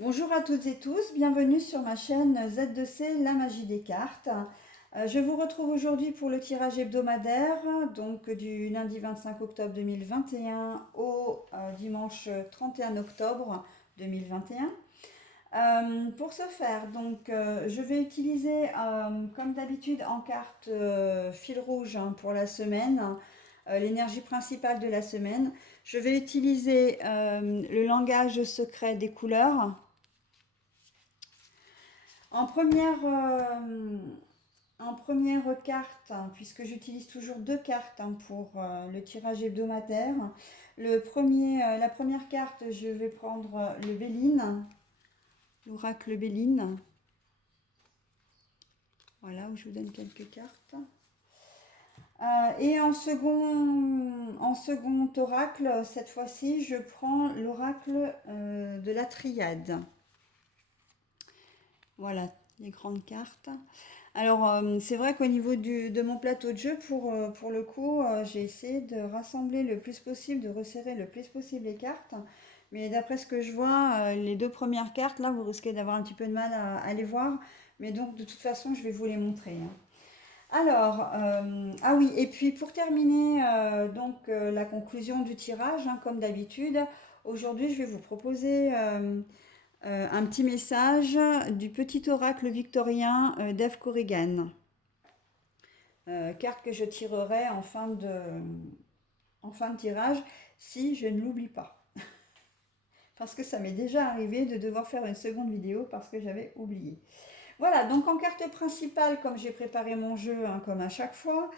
Bonjour à toutes et tous, bienvenue sur ma chaîne Z2C, la magie des cartes. Je vous retrouve aujourd'hui pour le tirage hebdomadaire, donc du lundi 25 octobre 2021 au dimanche 31 octobre 2021. Pour ce faire, je vais utiliser, comme d'habitude, en carte fil rouge pour la semaine, l'énergie principale de la semaine. Je vais utiliser le langage secret des couleurs. En première, en première carte, puisque j'utilise toujours deux cartes pour le tirage hebdomadaire, la première carte, je vais prendre le Béline, l'oracle Béline. Voilà, où je vous donne quelques cartes. Et en second oracle, cette fois-ci, je prends l'oracle de la triade. Voilà, les grandes cartes. Alors, c'est vrai qu'au niveau de mon plateau de jeu, pour le coup, j'ai essayé de rassembler le plus possible, de resserrer le plus possible les cartes. Mais d'après ce que je vois, les deux premières cartes, là, vous risquez d'avoir un petit peu de mal à les voir. Mais donc, de toute façon, je vais vous les montrer, hein. Alors, ah oui, et puis pour terminer, la conclusion du tirage, hein, comme d'habitude, aujourd'hui, je vais vous proposer un petit message du petit oracle victorien d'Eve Corrigan. Carte que je tirerai en fin de tirage si je ne l'oublie pas. Parce que ça m'est déjà arrivé de devoir faire une seconde vidéo parce que j'avais oublié. Voilà, donc en carte principale, comme j'ai préparé mon jeu, hein, comme à chaque fois,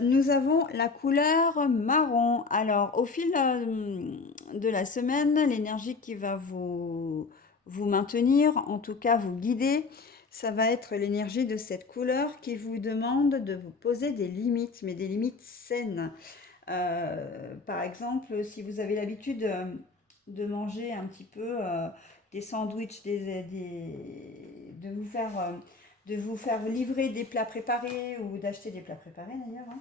nous avons la couleur marron. Alors, au fil de la semaine, l'énergie qui va vous maintenir, en tout cas vous guider, ça va être l'énergie de cette couleur qui vous demande de vous poser des limites, mais des limites saines. Par exemple, si vous avez l'habitude de manger un petit peu des sandwichs, de vous faire livrer des plats préparés ou d'acheter des plats préparés d'ailleurs, hein.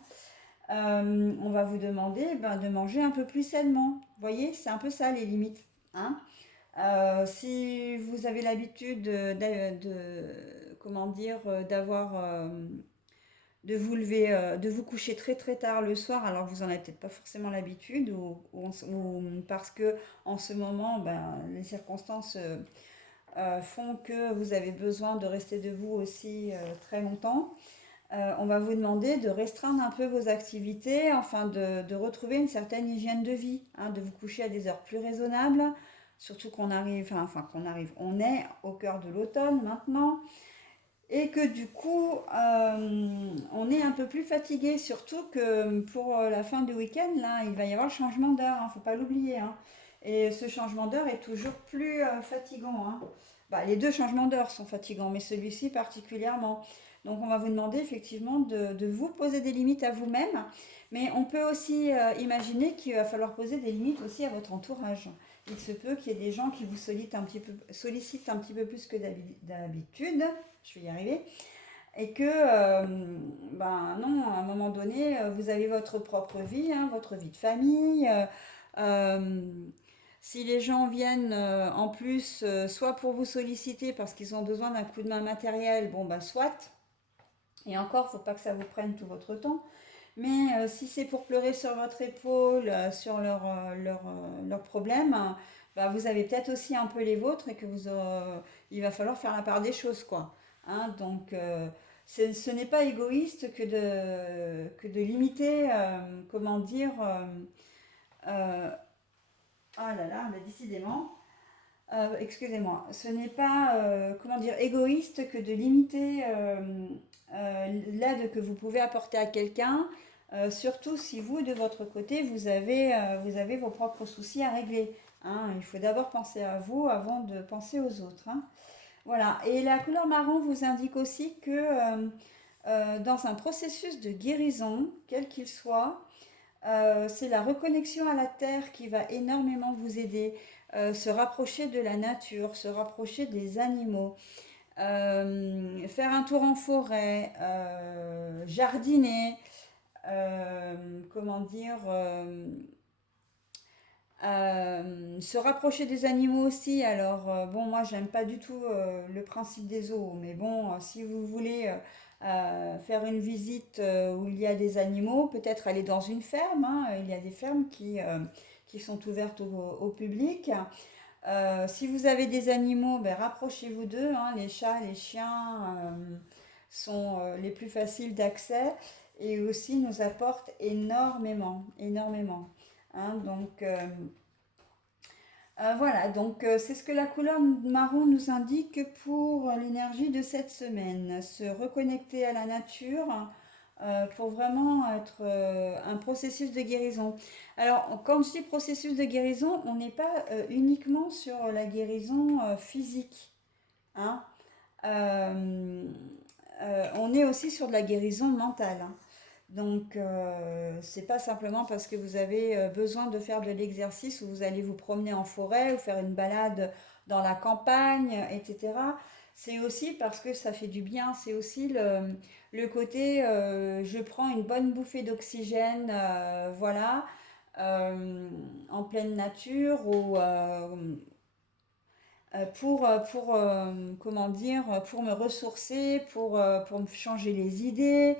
On va vous demander de manger un peu plus sainement. Vous voyez, c'est un peu ça les limites, hein. Si vous avez l'habitude comment dire, de vous lever, de vous coucher très très tard le soir, alors que vous en avez peut-être pas forcément l'habitude, ou parce que en ce moment, les circonstances font que vous avez besoin de rester debout aussi très longtemps. On va vous demander de restreindre un peu vos activités, enfin de retrouver une certaine hygiène de vie, hein, de vous coucher à des heures plus raisonnables, surtout on est au cœur de l'automne maintenant, et que du coup, on est un peu plus fatigué, surtout que pour la fin du week-end, là, il va y avoir le changement d'heure, hein, faut pas l'oublier, hein. Et ce changement d'heure est toujours plus fatigant, hein. Les deux changements d'heure sont fatigants, mais celui-ci particulièrement. Donc on va vous demander effectivement de vous poser des limites à vous-même, mais on peut aussi imaginer qu'il va falloir poser des limites aussi à votre entourage. Il se peut qu'il y ait des gens qui vous sollicitent un petit peu plus que d'habitude, je vais y arriver, et que, non, à un moment donné, vous avez votre propre vie, hein, votre vie de famille. Euh, Si les gens viennent en plus, soit pour vous solliciter parce qu'ils ont besoin d'un coup de main matériel, bon, soit. Et encore, faut pas que ça vous prenne tout votre temps. Mais si c'est pour pleurer sur votre épaule, sur leurs problèmes, vous avez peut-être aussi un peu les vôtres et il va falloir faire la part des choses, quoi, hein. Donc, ce n'est pas égoïste que de limiter, comment dire, euh, ah là là, décidément, excusez-moi, ce n'est pas, comment dire, égoïste que de limiter l'aide que vous pouvez apporter à quelqu'un, surtout si vous, de votre côté, vous avez vos propres soucis à régler, hein. Il faut d'abord penser à vous avant de penser aux autres, hein. Voilà, et la couleur marron vous indique aussi que dans un processus de guérison, quel qu'il soit, c'est la reconnexion à la terre qui va énormément vous aider. Se rapprocher de la nature, se rapprocher des animaux, faire un tour en forêt, jardiner, comment dire, Se rapprocher des animaux aussi. Alors, bon, moi, j'aime pas du tout le principe des zoos, mais bon, si vous voulez faire une visite où il y a des animaux, peut-être aller dans une ferme, hein. Il y a des fermes qui sont ouvertes au public. Si vous avez des animaux, ben, rapprochez-vous d'eux, hein. Les chats, les chiens sont les plus faciles d'accès et aussi nous apportent énormément, énormément, hein. Donc, voilà, donc c'est ce que la couleur marron nous indique pour l'énergie de cette semaine. Se reconnecter à la nature pour vraiment être un processus de guérison. Alors, quand je dis processus de guérison, on n'est pas uniquement sur la guérison physique, hein. Euh, on est aussi sur de la guérison mentale, hein. Donc, c'est pas simplement parce que vous avez besoin de faire de l'exercice ou vous allez vous promener en forêt ou faire une balade dans la campagne, etc. C'est aussi parce que ça fait du bien. C'est aussi le côté je prends une bonne bouffée d'oxygène, voilà, en pleine nature ou comment dire, pour me ressourcer, pour me changer les idées.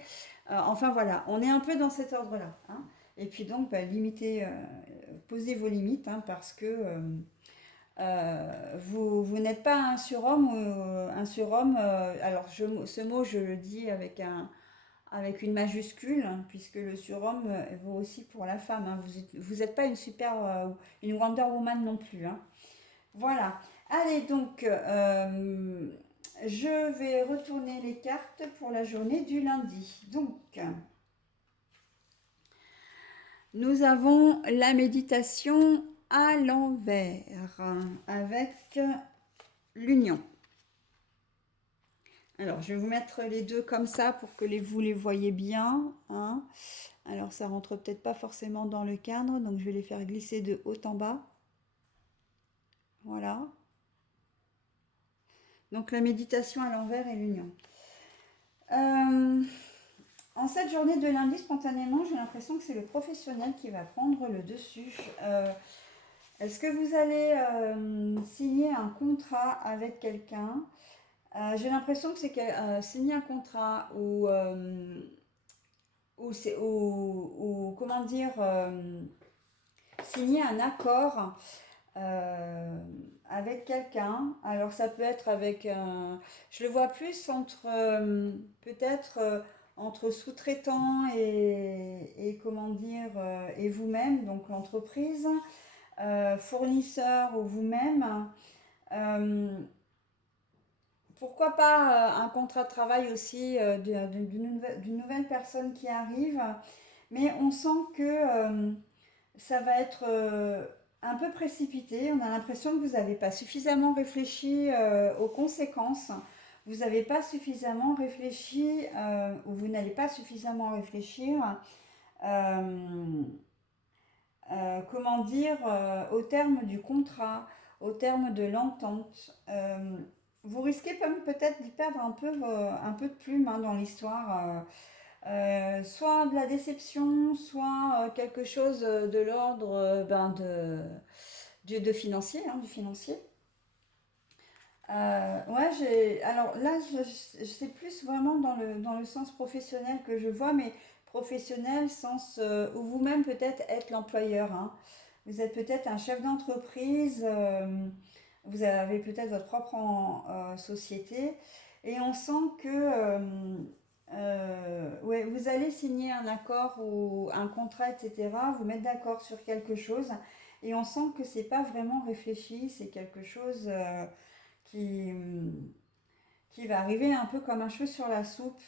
Enfin voilà, on est un peu dans cet ordre-là, hein. Et puis donc, bah, posez vos limites, hein, parce que vous n'êtes pas un surhomme. Un surhomme, alors ce mot, je le dis avec une majuscule, hein, puisque le surhomme vaut aussi pour la femme, hein. Vous êtes pas une une Wonder Woman non plus, hein. Voilà. Allez, donc, je vais retourner les cartes pour la journée du lundi. Donc, nous avons la méditation à l'envers avec l'union. Alors, je vais vous mettre les deux comme ça pour que vous les voyez bien, hein. Alors, ça rentre peut-être pas forcément dans le cadre, donc je vais les faire glisser de haut en bas. Voilà. Donc, la méditation à l'envers et l'union. En cette journée de lundi, spontanément, j'ai l'impression que c'est le professionnel qui va prendre le dessus. Est-ce que vous allez signer un contrat avec quelqu'un? J'ai l'impression que c'est signer un contrat comment dire, signer un accord euh, avec quelqu'un. Alors ça peut être avec un... Je le vois plus entre peut-être entre sous-traitant et comment dire et vous-même, donc l'entreprise, fournisseur ou vous-même. Euh, Pourquoi pas un contrat de travail aussi d'une nouvelle personne qui arrive, mais on sent que ça va être un peu précipité. On a l'impression que vous n'avez pas suffisamment réfléchi aux conséquences. Vous n'avez pas suffisamment réfléchi ou vous n'allez pas suffisamment réfléchir, euh, comment dire, au terme du contrat, au terme de l'entente. Vous risquez peut-être d'y perdre un peu de plume, hein, dans l'histoire. Soit de la déception, soit quelque chose de l'ordre de financier, hein, du financier. Ouais, alors là, c'est plus vraiment dans le sens professionnel que je vois, mais professionnel, sens où vous-même peut-être être l'employeur, hein. Vous êtes peut-être un chef d'entreprise, vous avez peut-être votre propre société, et on sent que ouais, vous allez signer un accord ou un contrat, etc., vous mettre d'accord sur quelque chose, et on sent que c'est pas vraiment réfléchi, c'est quelque chose qui, qui va arriver un peu comme un cheveu sur la soupe.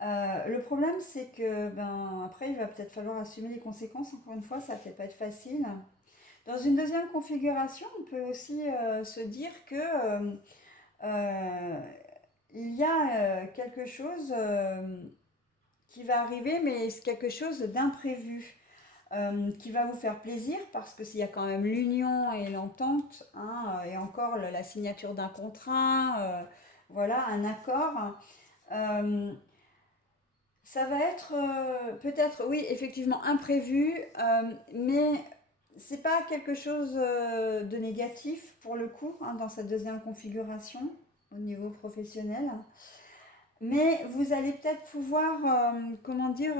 Le problème, c'est que ben, après, il va peut-être falloir assumer les conséquences. Encore une fois, ça va peut-être pas être facile. Dans une deuxième configuration, on peut aussi se dire que euh, il y a quelque chose qui va arriver, mais c'est quelque chose d'imprévu. Qui va vous faire plaisir parce que s'il y a quand même l'union et l'entente, hein, et encore la signature d'un contrat, voilà, un accord, euh, ça va être peut-être, oui, effectivement imprévu, mais c'est pas quelque chose de négatif pour le coup, hein, dans cette deuxième configuration au niveau professionnel. Mais vous allez peut-être pouvoir, comment dire,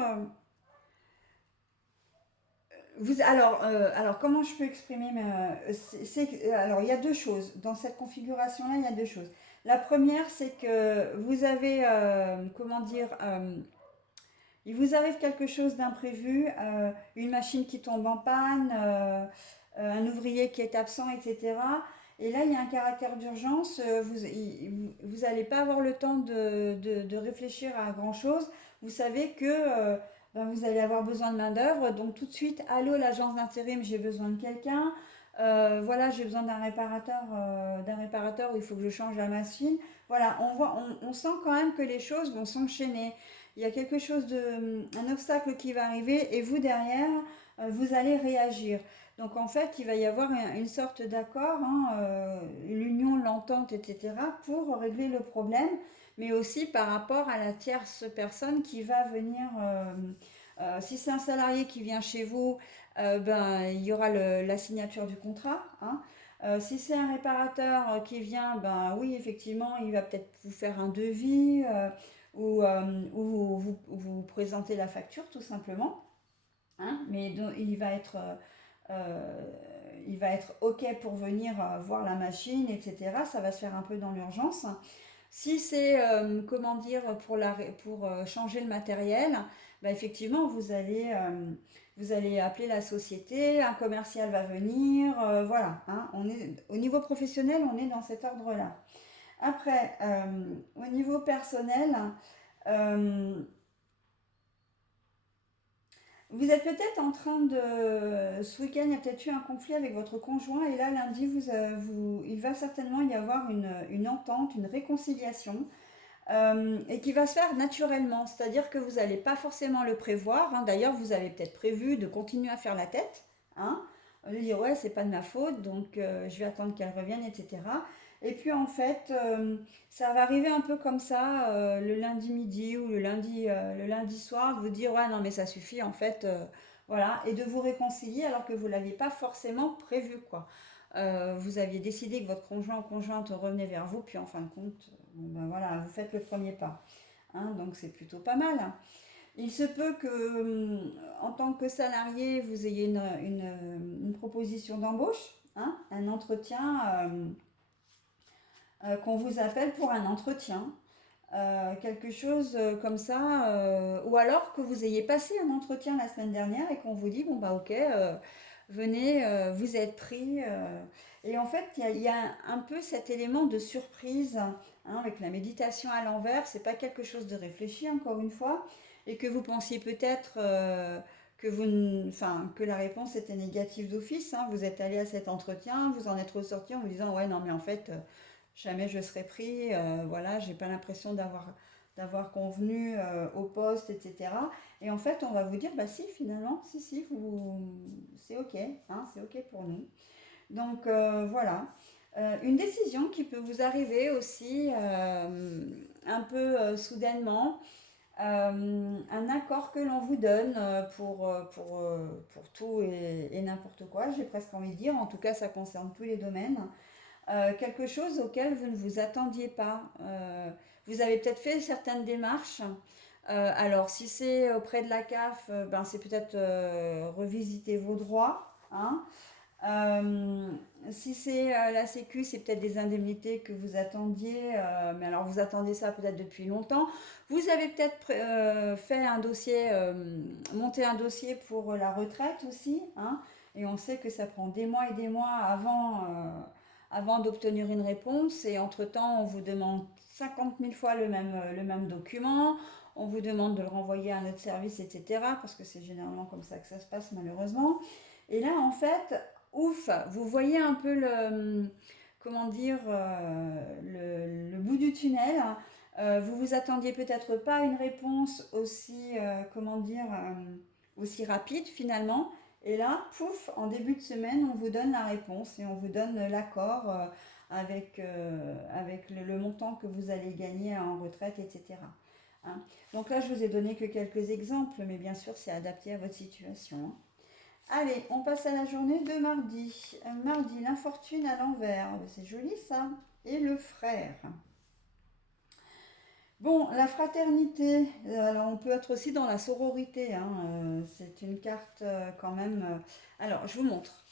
alors, comment je peux exprimer alors, il y a deux choses. Dans cette configuration-là, il y a deux choses. La première, c'est que vous avez, comment dire, il vous arrive quelque chose d'imprévu, une machine qui tombe en panne, un ouvrier qui est absent, etc. Et là, il y a un caractère d'urgence. Vous n'allez pas avoir le temps de réfléchir à grand-chose. Vous savez que ben, vous allez avoir besoin de main-d'œuvre. Donc, tout de suite, allô, l'agence d'intérim, j'ai besoin de quelqu'un. Voilà, j'ai besoin d'un réparateur où il faut que je change la machine. Voilà, on sent quand même que les choses vont s'enchaîner. Il y a quelque chose un obstacle qui va arriver et vous derrière, vous allez réagir. Donc en fait, il va y avoir une sorte d'accord, hein, l'union, l'entente, etc., pour régler le problème, mais aussi par rapport à la tierce personne qui va venir. Si c'est un salarié qui vient chez vous, ben, il y aura la signature du contrat, hein. Si c'est un réparateur qui vient, ben oui, effectivement, il va peut-être vous faire un devis ou vous présentez la facture tout simplement, hein, mais donc, euh, il va être OK pour venir voir la machine, etc. Ça va se faire un peu dans l'urgence. Si c'est, comment dire, pour changer le matériel, bah, effectivement, vous allez appeler la société, un commercial va venir, voilà, hein, au niveau professionnel, on est dans cet ordre-là. Après, au niveau personnel, euh, vous êtes peut-être en train de... Ce week-end, il y a peut-être eu un conflit avec votre conjoint et là, lundi, il va certainement y avoir une entente, une réconciliation et qui va se faire naturellement. C'est-à-dire que vous n'allez pas forcément le prévoir, hein. D'ailleurs, vous avez peut-être prévu de continuer à faire la tête, hein, de dire ouais, c'est pas de ma faute, donc je vais attendre qu'elle revienne, etc. Et puis en fait, ça va arriver un peu comme ça le lundi midi ou le lundi soir, de vous dire ouais, non, mais ça suffit en fait, voilà, et de vous réconcilier alors que vous ne l'aviez pas forcément prévu, quoi. Vous aviez décidé que votre conjoint ou conjointe revenait vers vous, puis en fin de compte, bon, ben voilà, vous faites le premier pas, hein, donc c'est plutôt pas mal. Il se peut que, en tant que salarié, vous ayez une proposition d'embauche, hein, un entretien, qu'on vous appelle pour un entretien, quelque chose comme ça, ou alors que vous ayez passé un entretien la semaine dernière et qu'on vous dit, bon bah ok, venez, vous êtes pris. Et en fait, il y a un peu cet élément de surprise, hein, avec la méditation à l'envers. C'est pas quelque chose de réfléchi, encore une fois, et que vous pensiez peut-être enfin, que la réponse était négative d'office, hein. Vous êtes allé à cet entretien, vous en êtes ressorti en vous disant, ouais, non, mais en fait, jamais je serai pris. Voilà, j'ai pas l'impression d'avoir convenu au poste, etc. Et en fait, on va vous dire, bah si, finalement, si, c'est ok, hein, c'est ok pour nous. Donc voilà. Une décision qui peut vous arriver aussi un peu soudainement, un accord que l'on vous donne pour tout et n'importe quoi, j'ai presque envie de dire, en tout cas ça concerne tous les domaines, quelque chose auquel vous ne vous attendiez pas. Vous avez peut-être fait certaines démarches. Alors, si c'est auprès de la CAF, ben, c'est peut-être revisiter vos droits, hein. Euh, Si c'est la Sécu, c'est peut-être des indemnités que vous attendiez, mais alors vous attendiez ça peut-être depuis longtemps. Vous avez peut-être fait un dossier, monté un dossier pour la retraite aussi, hein, et on sait que ça prend des mois et des mois avant d'obtenir une réponse, et entre-temps, on vous demande 50 000 fois le même document, on vous demande de le renvoyer à un autre service, etc., parce que c'est généralement comme ça que ça se passe malheureusement. Et là, en fait, ouf, vous voyez un peu comment dire, le bout du tunnel. Vous vous attendiez peut-être pas à une réponse aussi, comment dire, aussi rapide finalement. Et là, pouf, en début de semaine, on vous donne la réponse et on vous donne l'accord avec le montant que vous allez gagner en retraite, etc., hein. Donc là, je vous ai donné que quelques exemples, mais bien sûr, c'est adapté à votre situation, hein. Allez, on passe à la journée de mardi. Mardi, l'infortune à l'envers. C'est joli ça. Et le frère. Bon, la fraternité, alors on peut être aussi dans la sororité, hein, c'est une carte quand même. Alors, je vous montre.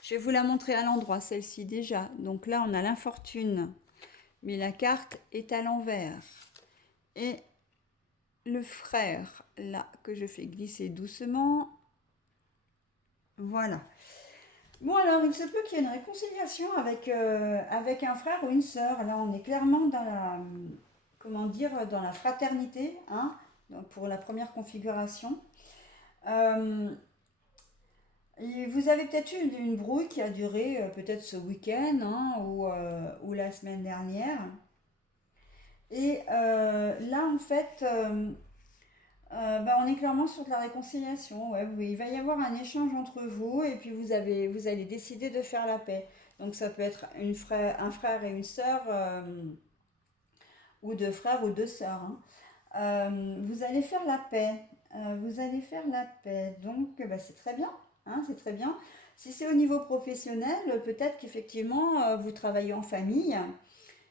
Je vais vous la montrer à l'endroit, celle-ci déjà. Donc là, on a l'infortune, mais la carte est à l'envers. Et le frère, là, que je fais glisser doucement. Voilà. Bon, alors, il se peut qu'il y ait une réconciliation avec un frère ou une sœur. Là, on est clairement dans la, comment dire, dans la fraternité, hein, donc pour la première configuration. Euh, et vous avez peut-être eu une brouille qui a duré peut-être ce week-end, hein, ou la semaine dernière. Et là, en fait, bah, on est clairement sur de la réconciliation. Ouais, oui, il va y avoir un échange entre vous et puis vous allez décider de faire la paix. Donc ça peut être un frère et une sœur, ou deux frères ou deux sœurs, hein. Vous allez faire la paix. Vous allez faire la paix. Donc bah, c'est très bien, hein, c'est très bien. Si c'est au niveau professionnel, peut-être qu'effectivement vous travaillez en famille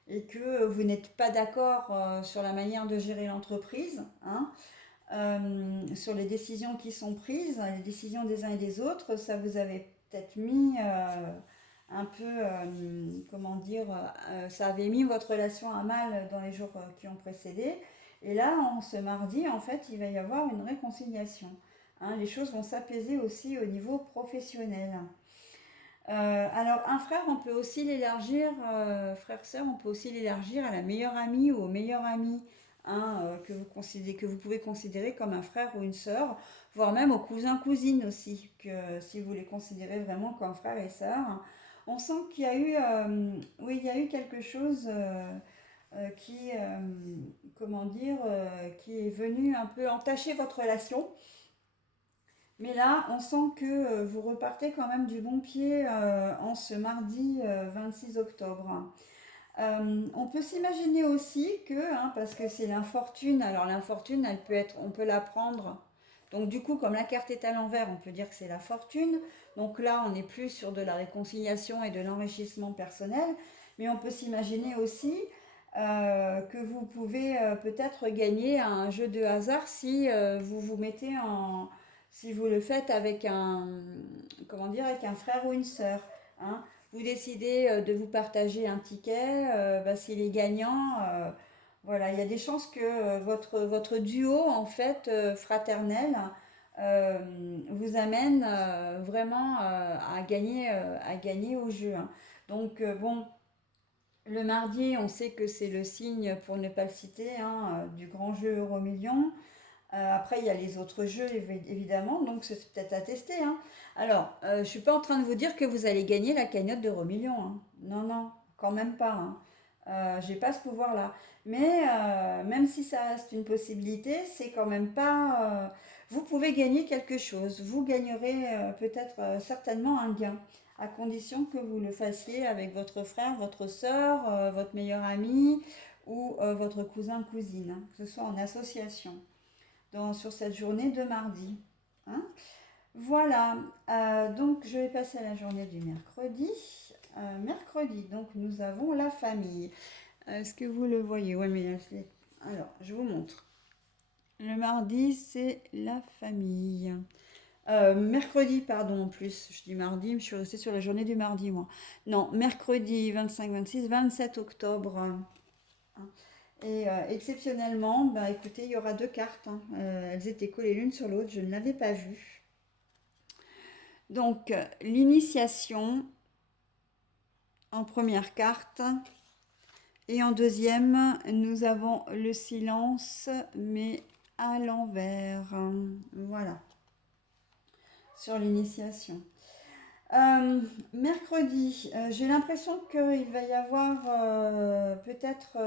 et que vous n'êtes pas d'accord sur la manière de gérer l'entreprise, hein, sur les décisions qui sont prises, les décisions des uns et des autres, ça vous avait peut-être mis un peu, comment dire, ça avait mis votre relation à mal dans les jours qui ont précédé. Et là, en ce mardi, en fait, il va y avoir une réconciliation, hein. Les choses vont s'apaiser aussi au niveau professionnel. Alors, un frère, on peut aussi l'élargir, frère-sœur, on peut aussi l'élargir à la meilleure amie ou au meilleur ami, hein, que vous pouvez considérer comme un frère ou une sœur, voire même aux cousins-cousines aussi, que si vous les considérez vraiment comme frères et sœurs. On sent qu'il y a eu, oui, il y a eu quelque chose qui, comment dire, qui est venu un peu entacher votre relation. Mais là, on sent que vous repartez quand même du bon pied en ce mardi 26 octobre. On peut s'imaginer aussi que, hein, parce que c'est l'infortune, alors l'infortune, elle peut être, on peut la prendre. Donc du coup, comme la carte est à l'envers, on peut dire que c'est la fortune. Donc là, on est plus sur de la réconciliation et de l'enrichissement personnel. Mais on peut s'imaginer aussi que vous pouvez peut-être gagner à un jeu de hasard si vous vous mettez en, si vous le faites avec un, comment dire, avec un frère ou une sœur, hein. Vous décidez de vous partager un ticket, bah, s'il est gagnant, voilà, il y a des chances que votre duo en fait fraternel euh, vous amène vraiment à gagner au jeu, hein. Donc bon, le mardi, on sait que c'est le signe, pour ne pas le citer, hein, du grand jeu Euro-Million. Après, il y a les autres jeux, évidemment, donc c'est peut-être à tester, hein. Alors, je ne suis pas en train de vous dire que vous allez gagner la cagnotte d'Euro Million, hein. Non, non, quand même pas, hein. J'ai pas ce pouvoir-là. Mais même si ça reste une possibilité, c'est quand même pas. Vous pouvez gagner quelque chose. Vous gagnerez peut-être certainement un gain, à condition que vous le fassiez avec votre frère, votre soeur, votre meilleur ami ou votre cousin-cousine, hein, que ce soit en association sur cette journée de mardi, hein. Voilà, donc je vais passer à la journée du mercredi. Mercredi, donc nous avons la famille. Est-ce que vous le voyez? Oui, mais alors, je vous montre. Le mardi, c'est la famille. Mercredi, pardon, en plus, je dis mardi, je suis restée sur la journée du mardi, moi. Non, mercredi 25, 26, 27 octobre, hein. Et exceptionnellement, bah, écoutez, il y aura deux cartes, hein. Elles étaient collées l'une sur l'autre, je ne l'avais pas vue. Donc, l'initiation en première carte. Et en deuxième, nous avons le silence, mais à l'envers. Voilà, sur l'initiation. Mercredi, j'ai l'impression qu'il va y avoir peut-être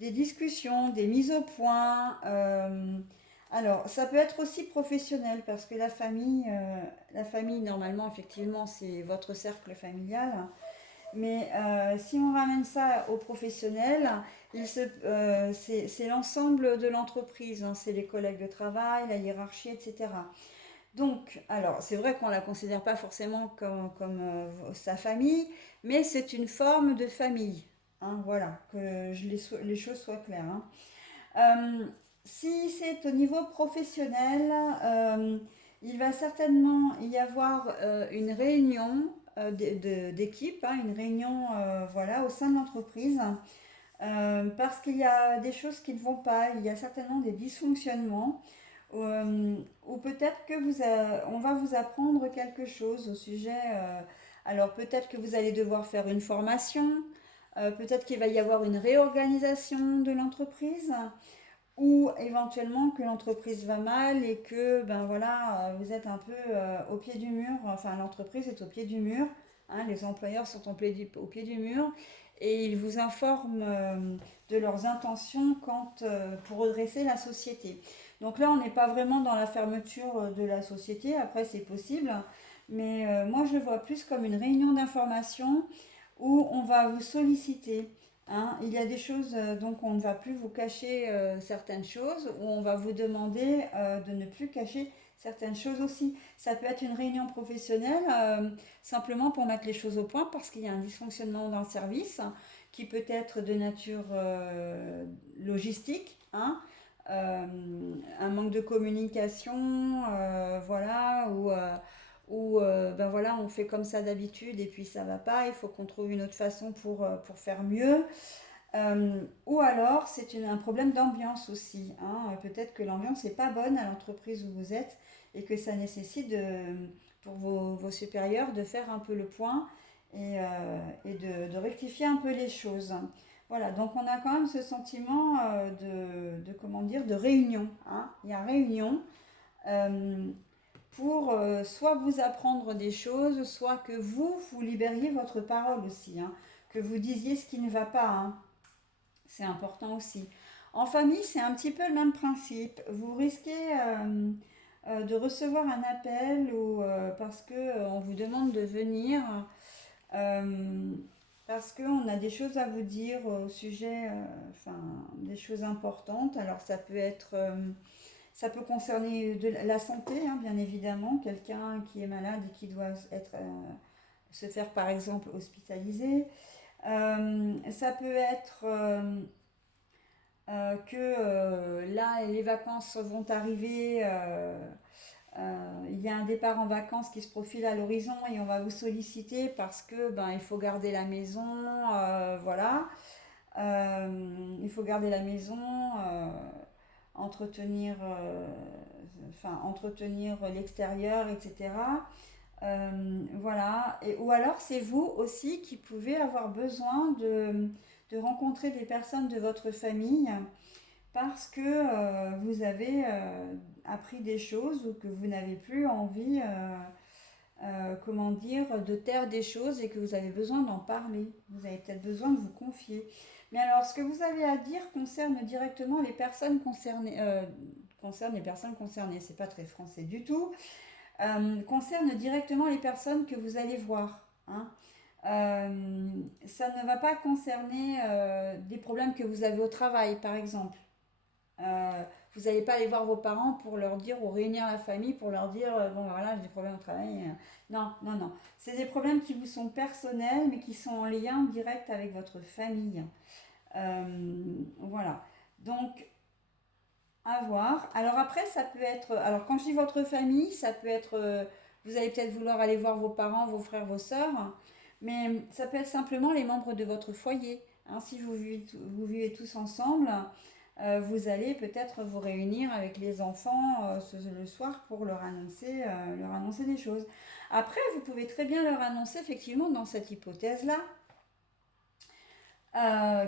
des discussions, des mises au point. Alors, ça peut être aussi professionnel parce que la famille normalement, effectivement, c'est votre cercle familial. Mais si on ramène ça au professionnel, c'est l'ensemble de l'entreprise, hein, c'est les collègues de travail, la hiérarchie, etc. Donc, alors, c'est vrai qu'on ne la considère pas forcément comme sa famille, mais c'est une forme de famille. Hein, voilà, que les choses soient claires. Hein. Euh, Si c'est au niveau professionnel, il va certainement y avoir une réunion d'équipe, hein, une réunion voilà, au sein de l'entreprise, parce qu'il y a des choses qui ne vont pas, il y a certainement des dysfonctionnements, ou peut-être que on va vous apprendre quelque chose au sujet. Alors peut-être que vous allez devoir faire une formation, peut-être qu'il va y avoir une réorganisation de l'entreprise, ou éventuellement que l'entreprise va mal et que ben voilà, vous êtes un peu au pied du mur, enfin l'entreprise est au pied du mur, hein, les employeurs sont au pied du mur et ils vous informent de leurs intentions pour redresser la société. Donc là, on n'est pas vraiment dans la fermeture de la société, après c'est possible, mais moi je le vois plus comme une réunion d'information où on va vous solliciter. Hein. Il y a des choses, donc on ne va plus vous cacher certaines choses, ou on va vous demander de ne plus cacher certaines choses aussi. Ça peut être une réunion professionnelle, simplement pour mettre les choses au point, parce qu'il y a un dysfonctionnement dans le service, qui peut être de nature logistique, hein, euh, un manque de communication, voilà, ou ben voilà, on fait comme ça d'habitude et puis ça va pas, il faut qu'on trouve une autre façon pour faire mieux. Ou alors c'est un problème d'ambiance aussi. Hein. Peut-être que l'ambiance n'est pas bonne à l'entreprise où vous êtes et que ça nécessite pour vos supérieurs de faire un peu le point et de rectifier un peu les choses. Voilà, donc on a quand même ce sentiment comment dire, de réunion. Hein. Il y a réunion. Euh, pour soit vous apprendre des choses, soit que vous libériez votre parole aussi, hein, que vous disiez ce qui ne va pas. Hein. C'est important aussi. En famille, c'est un petit peu le même principe. Vous risquez de recevoir un appel ou parce que on vous demande de venir, euh, parce qu'on a des choses à vous dire au sujet, enfin des choses importantes. Alors ça peut concerner la santé, hein, bien évidemment, quelqu'un qui est malade et qui doit se faire par exemple hospitaliser. Ça peut être que là, les vacances vont arriver, il y a un départ en vacances qui se profile à l'horizon et on va vous solliciter parce que ben, il faut garder la maison, voilà. Il faut garder la maison, entretenir, entretenir l'extérieur, etc. Voilà. Ou alors c'est vous aussi qui pouvez avoir besoin de rencontrer des personnes de votre famille parce que vous avez appris des choses ou que vous n'avez plus envie, comment dire, de taire des choses et que vous avez besoin d'en parler. Vous avez peut-être besoin de vous confier. Mais alors, ce que vous avez à dire concerne directement les personnes concernées. Concerne les personnes concernées, c'est pas très français du tout. Concerne directement les personnes que vous allez voir. Hein. Ça ne va pas concerner des problèmes que vous avez au travail, par exemple. Euh, vous n'allez pas aller voir vos parents pour leur dire, ou réunir la famille pour leur dire, bon voilà, j'ai des problèmes au travail. Non, non, non. C'est des problèmes qui vous sont personnels, mais qui sont en lien direct avec votre famille. Voilà. Donc, à voir. Alors après, ça peut être... Alors quand je dis votre famille, ça peut être... vous allez peut-être vouloir aller voir vos parents, vos frères, vos sœurs, mais ça peut être simplement les membres de votre foyer. Hein, si vous vivez tous ensemble, vous allez peut-être vous réunir avec les enfants le soir pour leur annoncer des choses. Après, vous pouvez très bien leur annoncer, effectivement, dans cette hypothèse-là,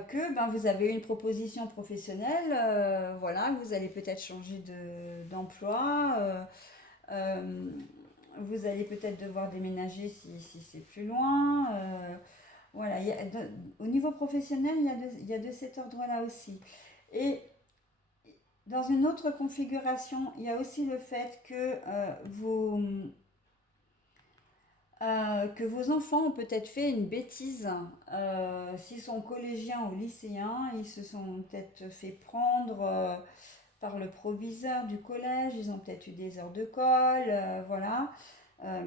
que ben, vous avez une proposition professionnelle, voilà, vous allez peut-être changer d'emploi, euh, vous allez peut-être devoir déménager si c'est plus loin. Voilà, au niveau professionnel, il y a de cet ordre-là aussi. Et dans une autre configuration, il y a aussi le fait que vos enfants ont peut-être fait une bêtise. S'ils sont collégiens ou lycéens, ils se sont peut-être fait prendre par le proviseur du collège, ils ont peut-être eu des heures de colle, voilà. Euh,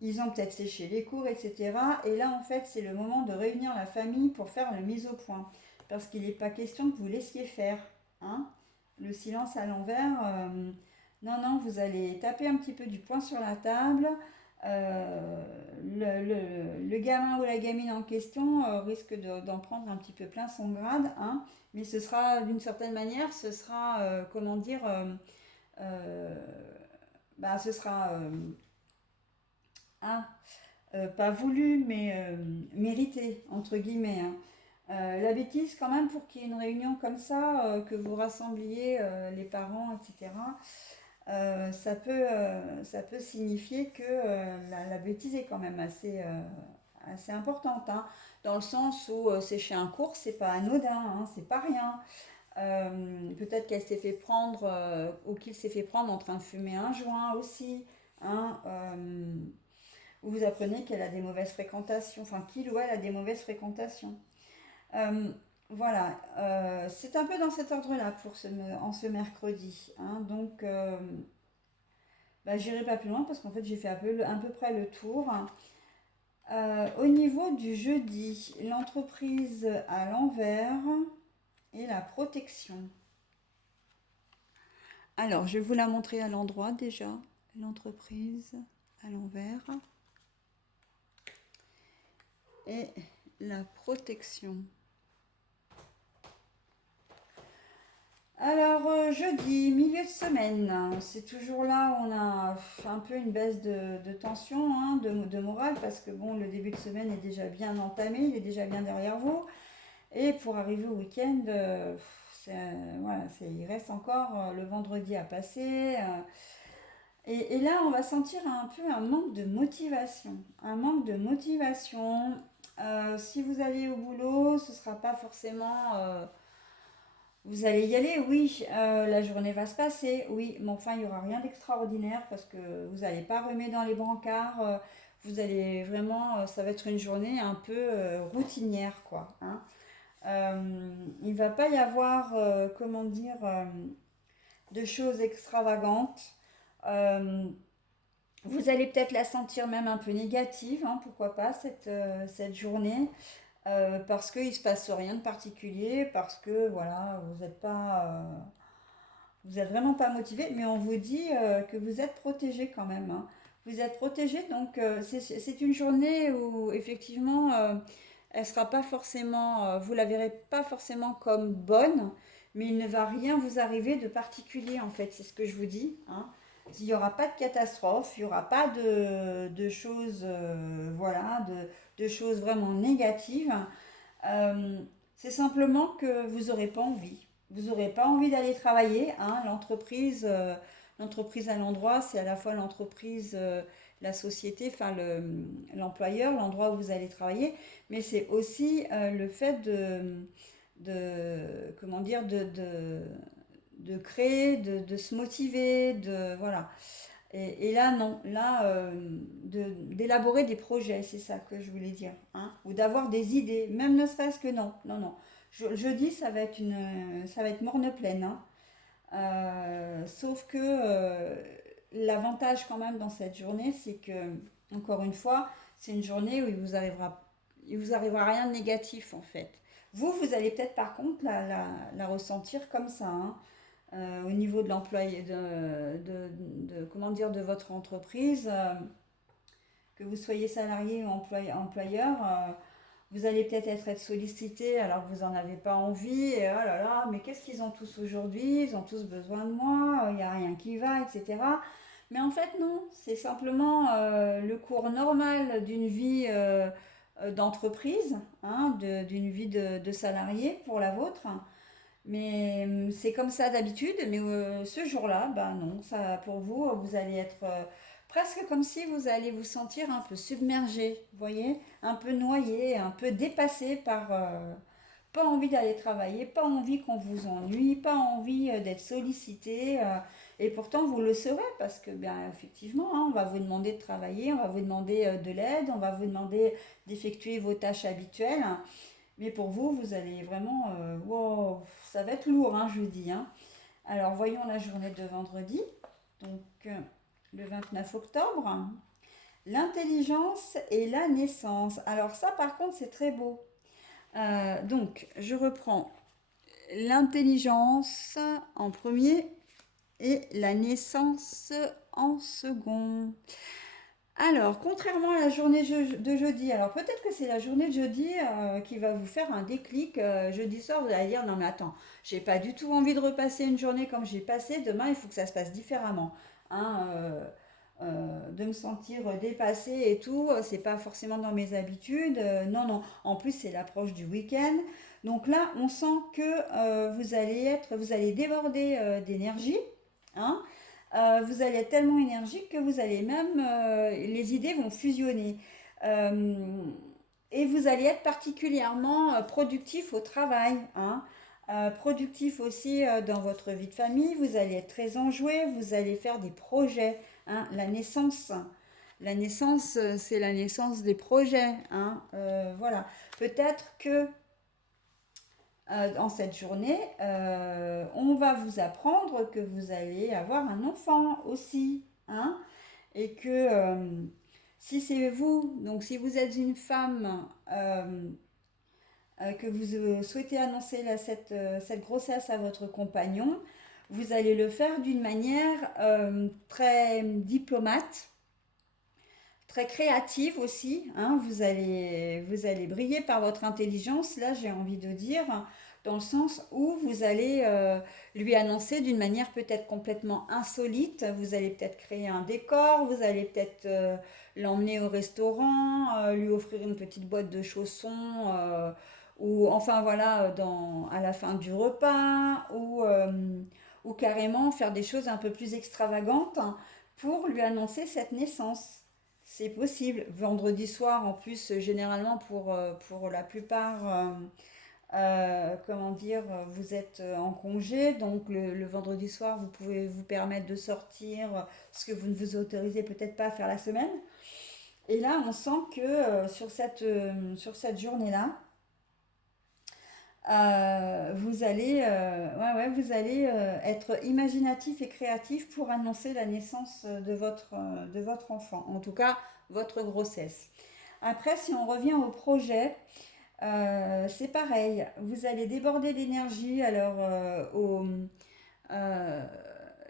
Ils ont peut-être séché les cours, etc. Et là, en fait, c'est le moment de réunir la famille pour faire la mise au point. Parce qu'il n'est pas question que vous laissiez faire, hein. Le silence à l'envers, non, non, vous allez taper un petit peu du poing sur la table. Le gamin ou la gamine en question risque d'en prendre un petit peu plein son grade, hein. Mais ce sera, d'une certaine manière, ce sera, comment dire, euh, bah, ce sera ah, pas voulu, mais mérité, entre guillemets, hein. La bêtise, quand même, pour qu'il y ait une réunion comme ça, que vous rassembliez les parents, etc., ça peut signifier que la bêtise est quand même assez importante, hein, dans le sens où sécher un cours, c'est pas anodin, hein, c'est pas rien. Peut-être qu'elle s'est fait prendre, ou qu'il s'est fait prendre en train de fumer un joint aussi, hein. Vous apprenez qu'elle a des mauvaises fréquentations, enfin qu'il ou elle a des mauvaises fréquentations. Euh, voilà, c'est un peu dans cet ordre-là en ce mercredi, hein. Donc, bah, j'irai pas plus loin parce qu'en fait j'ai fait à peu près le tour. Au niveau du jeudi, l'entreprise à l'envers et la protection. Alors, je vais vous la montrer à l'endroit déjà. L'entreprise à l'envers et la protection. Alors, jeudi, milieu de semaine, c'est toujours là où on a un peu une baisse de tension, hein, de morale, parce que bon, le début de semaine est déjà bien entamé, il est déjà bien derrière vous. Et pour arriver au week-end, voilà, il reste encore le vendredi à passer. Et là, on va sentir un peu un manque de motivation. Un manque de motivation. Si vous allez au boulot, ce ne sera pas forcément... vous allez y aller, oui, la journée va se passer, oui, mais enfin, il n'y aura rien d'extraordinaire parce que vous n'allez pas remettre dans les brancards, vous allez vraiment, ça va être une journée un peu routinière, quoi, hein. Il ne va pas y avoir, comment dire, de choses extravagantes. Euh, Vous allez peut-être la sentir même un peu négative, hein, pourquoi pas, cette journée. Parce qu'il ne se passe rien de particulier, parce que voilà, vous êtes vraiment pas motivé, mais on vous dit que vous êtes protégé quand même, hein. Vous êtes protégé, donc c'est une journée où effectivement, elle sera pas forcément, vous la verrez pas forcément comme bonne, mais il ne va rien vous arriver de particulier en fait, c'est ce que je vous dis, hein. Il n'y aura pas de catastrophe, il n'y aura pas de choses, voilà, de choses vraiment négatives. Euh, c'est simplement que vous n'aurez pas envie. Vous n'aurez pas envie d'aller travailler, hein. L'entreprise à l'endroit, c'est à la fois l'entreprise, la société, enfin l'employeur, l'endroit où vous allez travailler, mais c'est aussi le fait comment dire, de créer, de se motiver, voilà. Et là, non, là, d'élaborer des projets, c'est ça que je voulais dire, hein, ou d'avoir des idées, même ne serait-ce que non, non, non. Jeudi, ça va être morne pleine, hein. Sauf que l'avantage quand même dans cette journée, c'est que, encore une fois, c'est une journée où il vous arrivera rien de négatif en fait. Vous allez peut-être par contre la ressentir comme ça, hein, au niveau de l'employé, comment dire, de votre entreprise, que vous soyez salarié ou employeur, vous allez peut-être être sollicité alors que vous n'en avez pas envie, et oh là là, mais qu'est-ce qu'ils ont tous aujourd'hui? Ils ont tous besoin de moi, il n'y a rien qui va, etc. Mais en fait, non, c'est simplement le cours normal d'une vie d'entreprise, hein, d'une vie de salarié pour la vôtre. Mais c'est comme ça d'habitude, mais ce jour-là, ben non, ça, pour vous, vous allez être presque comme si vous allez vous sentir un peu submergé, vous voyez, un peu noyé, un peu dépassé par pas envie d'aller travailler, pas envie qu'on vous ennuie, pas envie d'être sollicité, et pourtant vous le serez parce que bien effectivement, hein, on va vous demander de travailler, on va vous demander de l'aide, on va vous demander d'effectuer vos tâches habituelles. Mais pour vous, vous allez vraiment, wow, ça va être lourd, hein, je vous dis, hein. Alors, voyons la journée de vendredi, donc le 29 octobre. L'intelligence et la naissance. Alors ça, par contre, c'est très beau. Donc, je reprends l'intelligence en premier et la naissance en second. Alors, contrairement à la journée de jeudi, alors peut-être que c'est la journée de jeudi qui va vous faire un déclic. Jeudi soir, vous allez dire, non mais attends, j'ai pas du tout envie de repasser une journée comme j'ai passé. Demain, il faut que ça se passe différemment. Hein, de me sentir dépassée et tout, c'est pas forcément dans mes habitudes. Non, non. En plus, c'est l'approche du week-end. Donc là, on sent que vous allez déborder d'énergie. Hein. Vous allez être tellement énergique que vous allez même, les idées vont fusionner. Euh, et vous allez être particulièrement productif au travail. Hein. Productif aussi dans votre vie de famille. Vous allez être très enjoué. Vous allez faire des projets. Hein. La naissance, c'est la naissance des projets. Hein. Voilà. Peut-être que en cette journée, on va vous apprendre que vous allez avoir un enfant aussi. Hein, et que si c'est vous, donc si vous êtes une femme, que vous souhaitez annoncer cette grossesse à votre compagnon, vous allez le faire d'une manière très diplomate, très créative aussi. Hein. Vous allez briller par votre intelligence, là j'ai envie de dire, dans le sens où vous allez lui annoncer d'une manière peut-être complètement insolite. Vous allez peut-être créer un décor, vous allez peut-être l'emmener au restaurant, lui offrir une petite boîte de chaussons, ou enfin voilà, à la fin du repas, ou carrément faire des choses un peu plus extravagantes, hein, pour lui annoncer cette naissance. C'est possible. Vendredi soir, en plus, généralement, pour la plupart, comment dire, vous êtes en congé. Donc, le vendredi soir, vous pouvez vous permettre de sortir, ce que vous ne vous autorisez peut-être pas à faire la semaine. Et là, on sent que sur cette journée-là, vous allez être imaginatif et créatif pour annoncer la naissance de votre enfant, en tout cas votre grossesse. Après, si on revient au projet, c'est pareil, vous allez déborder d'énergie. Alors, euh,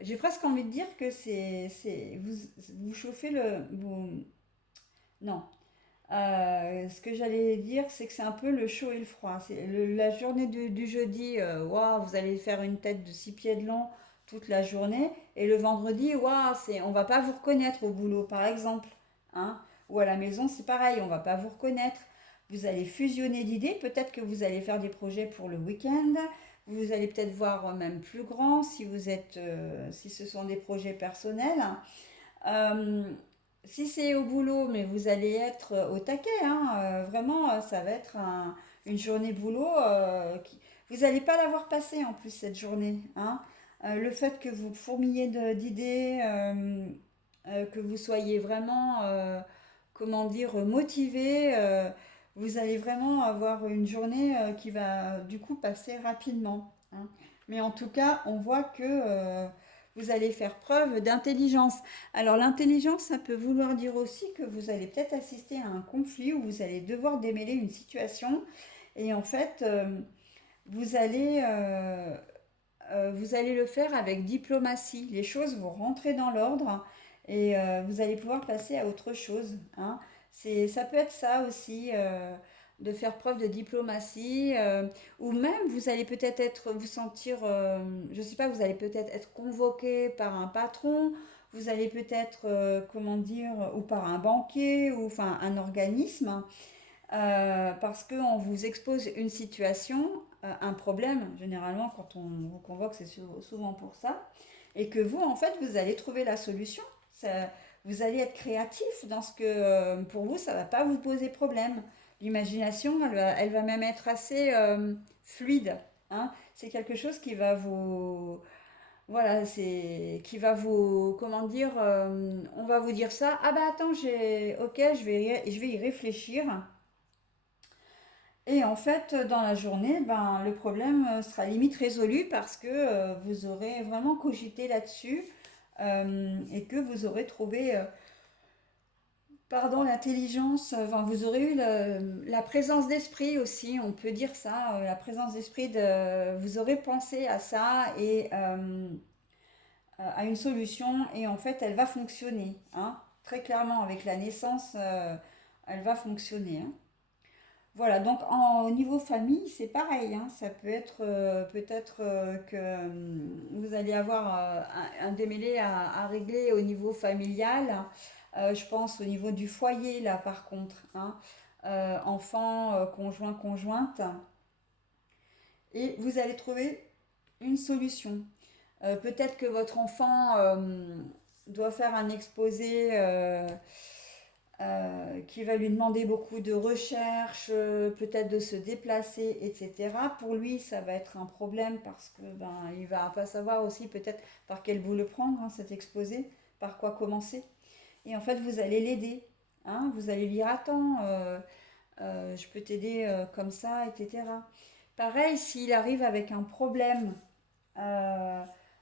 j'ai presque envie de dire que vous chauffez non, ce que j'allais dire, c'est que c'est un peu le chaud et le froid. La journée du jeudi, waouh, vous allez faire une tête de 6 pieds de long toute la journée. Et le vendredi, waouh, on va pas vous reconnaître au boulot, par exemple. Hein. Ou à la maison, c'est pareil, on va pas vous reconnaître. Vous allez fusionner d'idées. Peut-être que vous allez faire des projets pour le week-end. Vous allez peut-être voir même plus grand si ce sont des projets personnels. Euh, Si c'est au boulot, mais vous allez être au taquet, hein, vraiment, ça va être une journée boulot. Vous n'allez pas l'avoir passé en plus cette journée. Hein. Le fait que vous fourmillez d'idées, que vous soyez vraiment, comment dire, motivé, vous allez vraiment avoir une journée qui va du coup passer rapidement. Hein. Mais en tout cas, on voit que vous allez faire preuve d'intelligence. Alors l'intelligence, ça peut vouloir dire aussi que vous allez peut-être assister à un conflit où vous allez devoir démêler une situation et en fait, vous allez, euh, vous allez le faire avec diplomatie. Les choses vont rentrer dans l'ordre et vous allez pouvoir passer à autre chose. Hein. Ça peut être ça aussi, de faire preuve de diplomatie, ou même vous allez peut-être vous sentir, je ne sais pas, vous allez peut-être être convoqué par un patron, vous allez peut-être, comment dire, ou par un banquier, ou enfin un organisme, parce qu'on vous expose une situation, un problème, généralement quand on vous convoque, c'est souvent pour ça, et que vous, en fait, vous allez trouver la solution. Ça- Vous allez être créatif dans ce que, pour vous, ça ne va pas vous poser problème. L'imagination, elle va même être assez fluide. Hein. C'est quelque chose qui va vous... Voilà, qui va vous... Comment dire, on va vous dire ça. Ah bah attends, ok, je vais y réfléchir. Et en fait, dans la journée, ben, le problème sera limite résolu parce que vous aurez vraiment cogité là-dessus et que vous aurez trouvé, pardon, l'intelligence, enfin, vous aurez eu la présence d'esprit aussi, on peut dire ça, la présence d'esprit vous aurez pensé à ça et à une solution et en fait, elle va fonctionner, hein. Très clairement, avec la naissance, elle va fonctionner, hein. Voilà, donc au niveau famille, c'est pareil, hein. Ça peut être peut-être que vous allez avoir un démêlé à régler au niveau familial. Je pense au niveau du foyer, là, par contre, hein. Enfant, conjoint, conjointe. Et vous allez trouver une solution. Peut-être que votre enfant doit faire un exposé qui va lui demander beaucoup de recherche, peut-être de se déplacer, etc. Pour lui, ça va être un problème parce que ben, il va pas savoir aussi peut-être par quel bout le prendre, hein, cet exposé, par quoi commencer. Et en fait, vous allez l'aider, hein, vous allez lui dire attends, je peux t'aider comme ça, etc. Pareil, s'il arrive avec euh,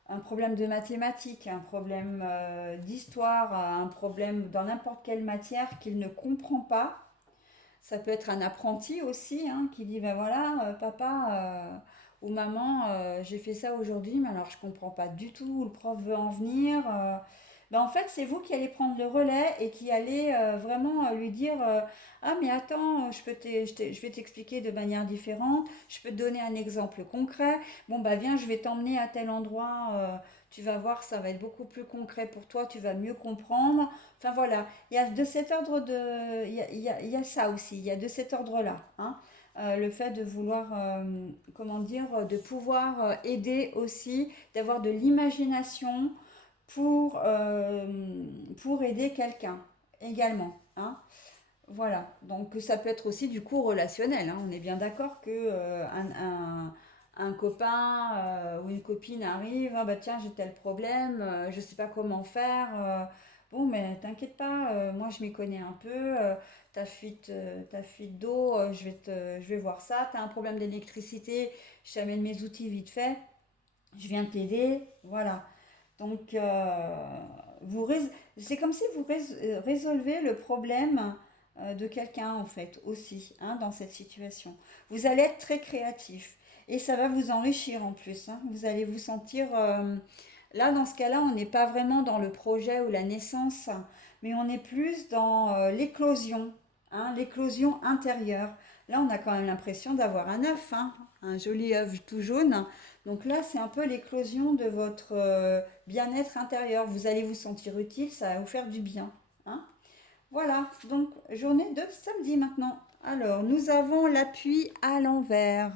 un problème de mathématiques, un problème d'histoire, un problème dans n'importe quelle matière qu'il ne comprend pas. Ça peut être un apprenti aussi hein, qui dit ben voilà, papa ou maman, j'ai fait ça aujourd'hui, mais alors je comprends pas du tout où le prof veut en venir. Ben en fait, c'est vous qui allez prendre le relais et qui allez vraiment lui dire ah mais attends, je vais t'expliquer de manière différente, je peux te donner un exemple concret. Bon bah viens, je vais t'emmener à tel endroit, tu vas voir, ça va être beaucoup plus concret pour toi, tu vas mieux comprendre. Enfin voilà, il y a de cet ordre de, il y a ça aussi, il y a de cet ordre-là, hein. Le fait de vouloir, comment dire, de pouvoir aider aussi, d'avoir de l'imagination pour aider quelqu'un également, hein. Voilà, donc ça peut être aussi du coup relationnel, hein. On est bien d'accord que un copain ou une copine arrive, ah bah tiens j'ai tel problème, je sais pas comment faire. Bon mais t'inquiète pas, moi je m'y connais un peu. Ta fuite d'eau, je vais voir ça. T'as un problème d'électricité, je t'amène mes outils vite fait, je viens t'aider, voilà. Donc, c'est comme si résolvez le problème de quelqu'un, en fait, aussi, hein, dans cette situation. Vous allez être très créatif et ça va vous enrichir en plus, hein. Vous allez vous sentir... là, dans ce cas-là, on n'est pas vraiment dans le projet ou la naissance, mais on est plus dans l'éclosion, hein, l'éclosion intérieure. Là, on a quand même l'impression d'avoir un œuf, hein, un joli œuf tout jaune. Donc là, c'est un peu l'éclosion de votre bien-être intérieur. Vous allez vous sentir utile, ça va vous faire du bien, hein. Voilà, donc journée de samedi maintenant. Alors, nous avons l'appui à l'envers.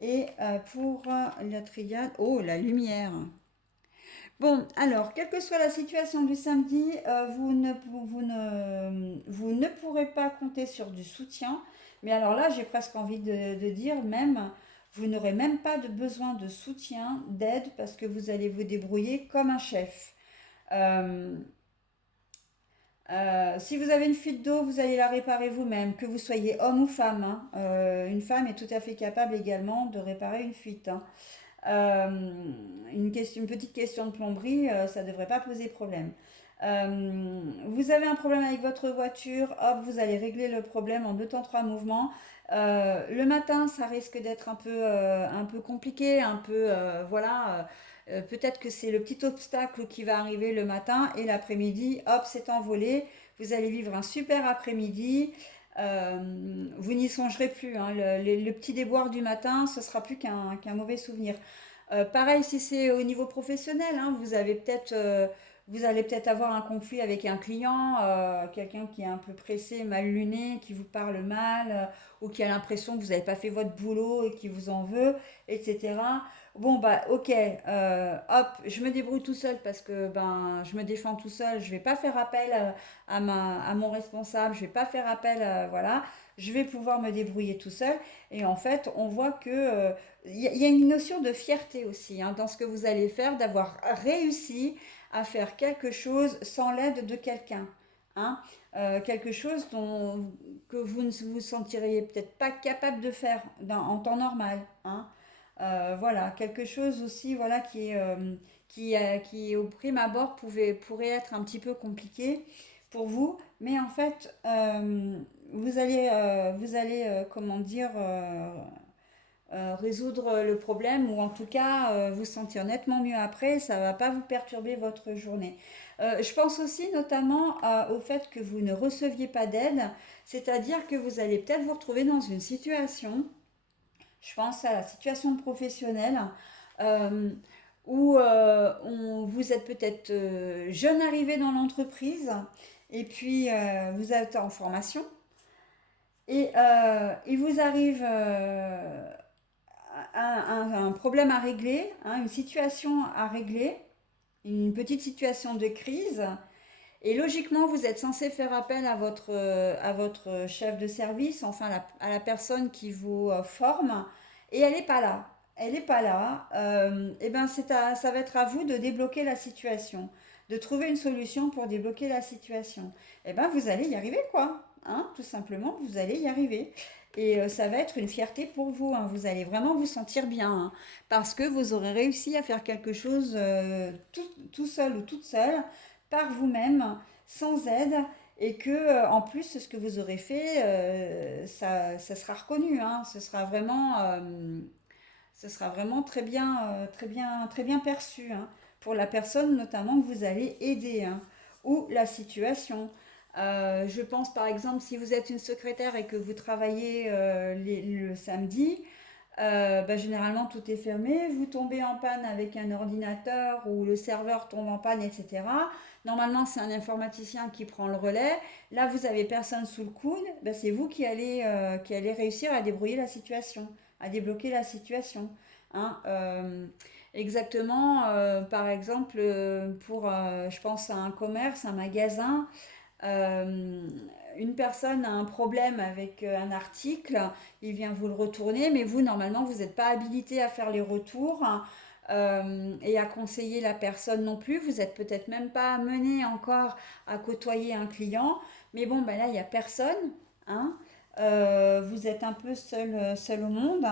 Et pour la triade, oh, la lumière. Bon, alors, quelle que soit la situation du samedi, vous ne pourrez pas compter sur du soutien. Mais alors là, j'ai presque envie de dire même, vous n'aurez même pas de besoin de soutien, d'aide, parce que vous allez vous débrouiller comme un chef. Euh, si vous avez une fuite d'eau, vous allez la réparer vous-même, que vous soyez homme ou femme, hein. Une femme est tout à fait capable également de réparer une fuite, hein. Euh, une petite question de plomberie, ça ne devrait pas poser problème. Vous avez un problème avec votre voiture, hop, vous allez régler le problème en deux temps trois mouvements. Le matin, ça risque d'être un peu compliqué, un peu, voilà. Peut-être que c'est le petit obstacle qui va arriver le matin et l'après-midi, hop, c'est envolé. Vous allez vivre un super après-midi. Vous n'y songerez plus, hein. Le petit déboire du matin, ce sera plus qu'un mauvais souvenir. Pareil, si c'est au niveau professionnel, hein, vous allez peut-être avoir un conflit avec un client, quelqu'un qui est un peu pressé, mal luné, qui vous parle mal, ou qui a l'impression que vous n'avez pas fait votre boulot et qui vous en veut, etc. Bon, bah, ok, hop, je me débrouille tout seul parce que ben, je me défends tout seul. Je vais pas faire appel à mon responsable, je vais pas faire appel, voilà. Je vais pouvoir me débrouiller tout seul. Et en fait, on voit que il y a une notion de fierté aussi hein, dans ce que vous allez faire, d'avoir réussi à faire quelque chose sans l'aide de quelqu'un, hein. quelque chose que vous ne vous sentiriez peut-être pas capable de faire en temps normal, hein. Voilà, quelque chose aussi, voilà, qui au prime abord pourrait être un petit peu compliqué pour vous, mais en fait, comment dire, résoudre le problème ou en tout cas vous sentir nettement mieux après, ça ne va pas vous perturber votre journée. Je pense aussi notamment au fait que vous ne receviez pas d'aide, c'est-à-dire que vous allez peut-être vous retrouver dans une situation, je pense à la situation professionnelle, euh, où vous êtes peut-être jeune arrivé dans l'entreprise et puis vous êtes en formation et il vous arrive un problème à régler, hein, une situation à régler, une petite situation de crise. Et logiquement, vous êtes censé faire appel à votre chef de service, enfin à la personne qui vous forme, et elle n'est pas là. Elle n'est pas là. Et ben ça va être à vous de débloquer la situation, de trouver une solution pour débloquer la situation. Et ben vous allez y arriver quoi, hein, tout simplement, vous allez y arriver. Et ça va être une fierté pour vous, hein. Vous allez vraiment vous sentir bien, hein, parce que vous aurez réussi à faire quelque chose tout seul ou toute seule par vous-même, sans aide, et que en plus ce que vous aurez fait, ça sera reconnu, hein, ce sera vraiment très bien, très bien perçu, hein, pour la personne notamment que vous allez aider, hein, ou la situation. Je pense par exemple si vous êtes une secrétaire et que vous travaillez le samedi, bah, généralement tout est fermé, vous tombez en panne avec un ordinateur ou le serveur tombe en panne, etc. Normalement, c'est un informaticien qui prend le relais. Là, vous avez personne sous le coude, bah, c'est vous qui allez réussir à débrouiller la situation, à débloquer la situation, hein. Exactement, par exemple, je pense à un commerce, un magasin, euh, une personne a un problème avec un article, il vient vous le retourner, mais vous, normalement, vous n'êtes pas habilité à faire les retours, et à conseiller la personne non plus. Vous n'êtes peut-être même pas amené encore à côtoyer un client, mais bon, ben là, il n'y a personne, hein. Vous êtes un peu seul au monde.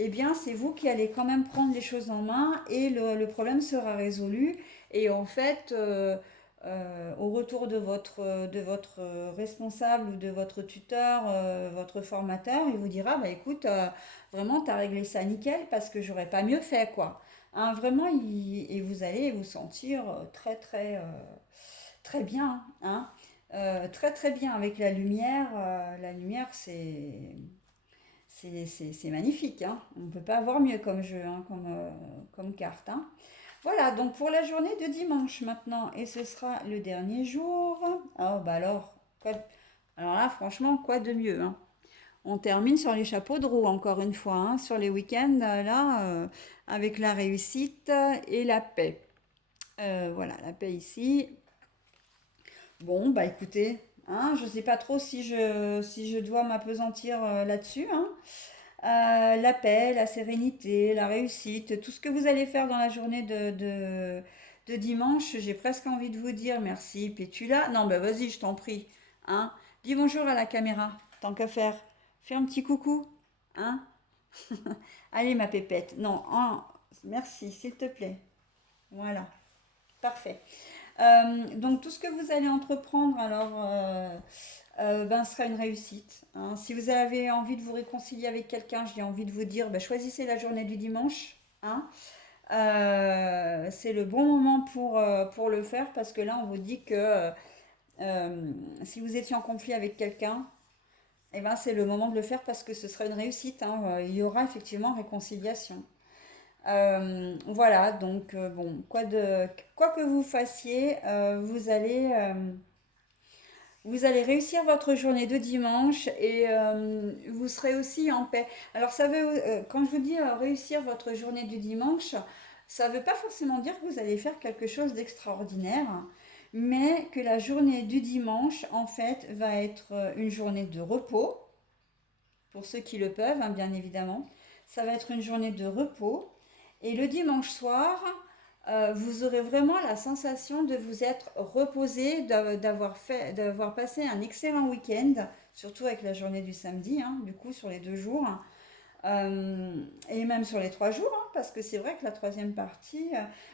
Eh bien, c'est vous qui allez quand même prendre les choses en main et le problème sera résolu. Et en fait, au retour de votre responsable ou de votre tuteur, votre formateur, il vous dira, bah écoute, vraiment, tu as réglé ça nickel parce que j'aurais pas mieux fait, quoi. Hein, vraiment, et vous allez vous sentir très bien, hein. Très très bien avec la lumière. La lumière, c'est magnifique, hein. On ne peut pas avoir mieux comme jeu, hein, comme carte, hein. Voilà, donc pour la journée de dimanche maintenant, et ce sera le dernier jour. Oh, bah alors, alors là, franchement, quoi de mieux, hein. On termine sur les chapeaux de roue, encore une fois, hein, sur les week-ends, là, avec la réussite et la paix. Voilà, la paix ici. Bon, bah écoutez, hein, je ne sais pas trop si je dois m'apesantir là-dessus, hein. La paix, la sérénité, la réussite, tout ce que vous allez faire dans la journée de dimanche, j'ai presque envie de vous dire merci, Pétula. Non, ben vas-y, je t'en prie, hein. Dis bonjour à la caméra, tant qu'à faire. Fais un petit coucou, hein. Allez, ma pépette. Non, merci, s'il te plaît. Voilà, parfait. Donc tout ce que vous allez entreprendre, alors, ben, sera une réussite, hein. Si vous avez envie de vous réconcilier avec quelqu'un, j'ai envie de vous dire, ben, choisissez la journée du dimanche, hein. C'est le bon moment pour le faire parce que là, on vous dit que si vous étiez en conflit avec quelqu'un, eh ben, c'est le moment de le faire parce que ce sera une réussite, hein. Il y aura effectivement réconciliation. Voilà, donc bon, quoi que vous fassiez, vous allez réussir votre journée de dimanche et vous serez aussi en paix. Alors quand je vous dis réussir votre journée du dimanche, ça ne veut pas forcément dire que vous allez faire quelque chose d'extraordinaire, mais que la journée du dimanche, en fait, va être une journée de repos, pour ceux qui le peuvent, hein, bien évidemment. Ça va être une journée de repos. Et le dimanche soir, vous aurez vraiment la sensation de vous être reposé, d'avoir passé un excellent week-end, surtout avec la journée du samedi, hein, du coup sur les 2 jours. Et même sur les 3 jours, hein, parce que c'est vrai que la troisième partie,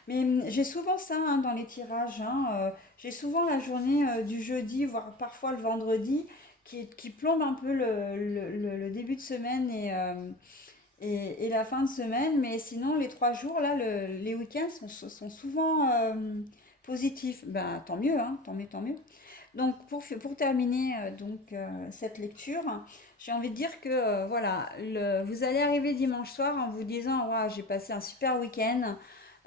mais j'ai souvent ça hein, dans les tirages, hein, j'ai souvent la journée du jeudi, voire parfois le vendredi, qui plombe un peu le début de semaine et la fin de semaine, mais sinon les 3 jours, là, les week-ends sont souvent positifs. Ben, tant mieux, hein, tant mieux, tant mieux. Donc pour terminer cette lecture, j'ai envie de dire que voilà, vous allez arriver dimanche soir en vous disant waouh, j'ai passé un super week-end.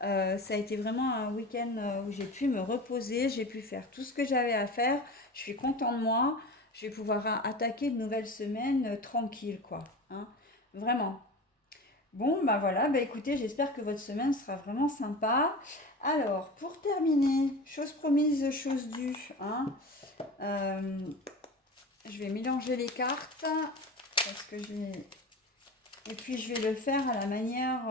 Ça a été vraiment un week-end où j'ai pu me reposer, j'ai pu faire tout ce que j'avais à faire. Je suis content de moi. Je vais pouvoir attaquer une nouvelle semaine tranquille, quoi. Hein. Vraiment. Bon, bah voilà, bah écoutez, j'espère que votre semaine sera vraiment sympa. Alors, pour terminer, chose promise, chose due, hein, euh, je vais mélanger les cartes parce que et puis je vais le faire à la manière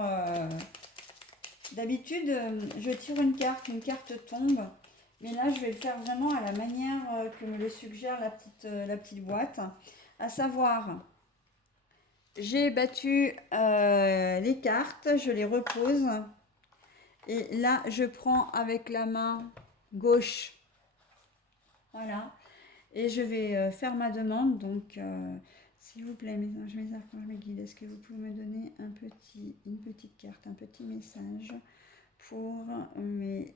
d'habitude. Je tire une carte tombe, mais là je vais le faire vraiment à la manière que me le suggère la petite boîte, à savoir, j'ai battu les cartes, je les repose et là je prends avec la main gauche, voilà. Et je vais faire ma demande. Donc, s'il vous plaît, mes anges, mes archanges, mes guides, est-ce que vous pouvez me donner une petite carte, un petit message pour mes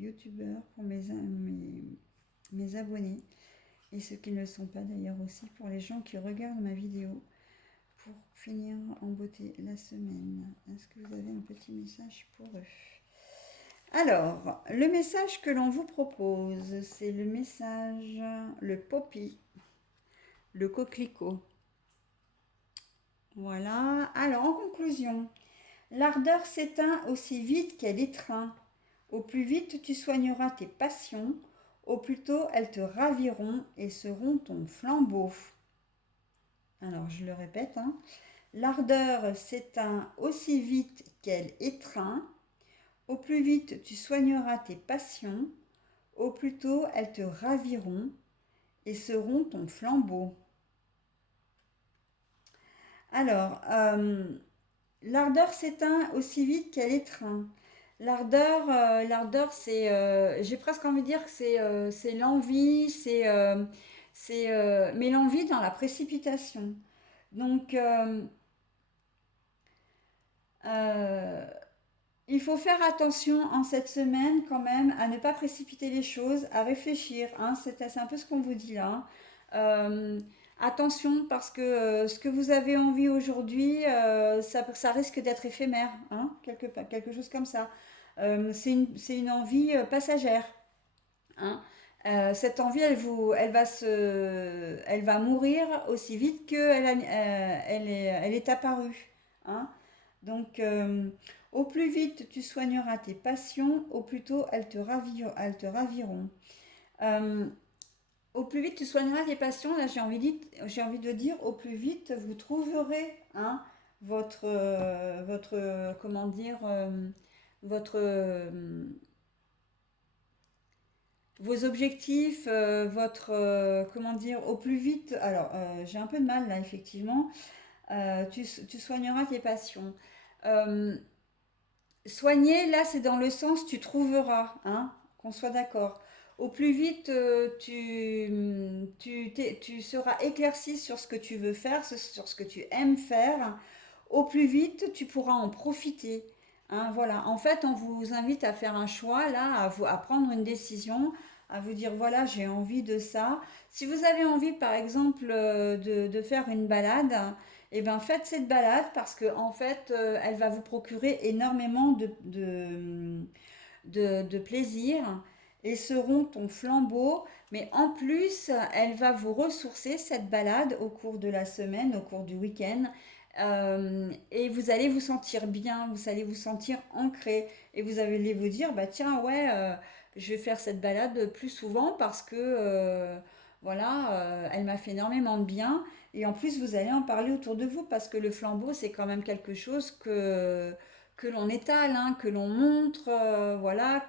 youtubeurs, pour mes abonnés et ceux qui ne le sont pas d'ailleurs aussi, pour les gens qui regardent ma vidéo, pour finir en beauté la semaine. Est-ce que vous avez un petit message pour eux? Alors, le message que l'on vous propose, c'est le message, le poppy, le coquelicot. Voilà. Alors, en conclusion, l'ardeur s'éteint aussi vite qu'elle étreint. Au plus vite tu soigneras tes passions, au plus tôt elles te raviront et seront ton flambeau. Alors, je le répète, hein. L'ardeur s'éteint aussi vite qu'elle étreint. Au plus vite tu soigneras tes passions, au plus tôt elles te raviront et seront ton flambeau. Alors, l'ardeur s'éteint aussi vite qu'elle étreint. L'ardeur, j'ai presque envie de dire que c'est l'envie, mais l'envie dans la précipitation. Donc, euh, il faut faire attention en cette semaine quand même à ne pas précipiter les choses, à réfléchir, hein. C'est un peu ce qu'on vous dit là, hein. Euh, Attention parce que ce que vous avez envie aujourd'hui, ça risque d'être éphémère, hein, quelque chose comme ça. C'est une envie passagère, hein. Cette envie, elle va mourir aussi vite elle est apparue, hein. Donc, au plus vite tu soigneras tes passions, au plus tôt elles te raviront. Euh, Au plus vite tu soigneras tes passions, là j'ai envie de dire, au plus vite vous trouverez hein, comment dire, votre, vos objectifs, comment dire, au plus vite. Alors, j'ai un peu de mal là, effectivement. Tu soigneras tes passions. Euh, Soigner, là, c'est dans le sens tu trouveras, hein, qu'on soit d'accord. Au plus vite, tu seras éclairci sur ce que tu veux faire, sur ce que tu aimes faire. Au plus vite, tu pourras en profiter. Hein, voilà. En fait, on vous invite à faire un choix, là, à prendre une décision, à vous dire, voilà, j'ai envie de ça. Si vous avez envie, par exemple, de faire une balade, eh ben, faites cette balade parce que en fait, elle va vous procurer énormément de plaisir et seront ton flambeau. Mais en plus, elle va vous ressourcer cette balade au cours de la semaine, au cours du week-end. Et vous allez vous sentir bien, vous allez vous sentir ancré. Et vous allez vous dire, bah tiens, ouais, je vais faire cette balade plus souvent parce que, voilà, elle m'a fait énormément de bien. Et en plus, vous allez en parler autour de vous parce que le flambeau, c'est quand même quelque chose que l'on étale, hein, que l'on montre, voilà,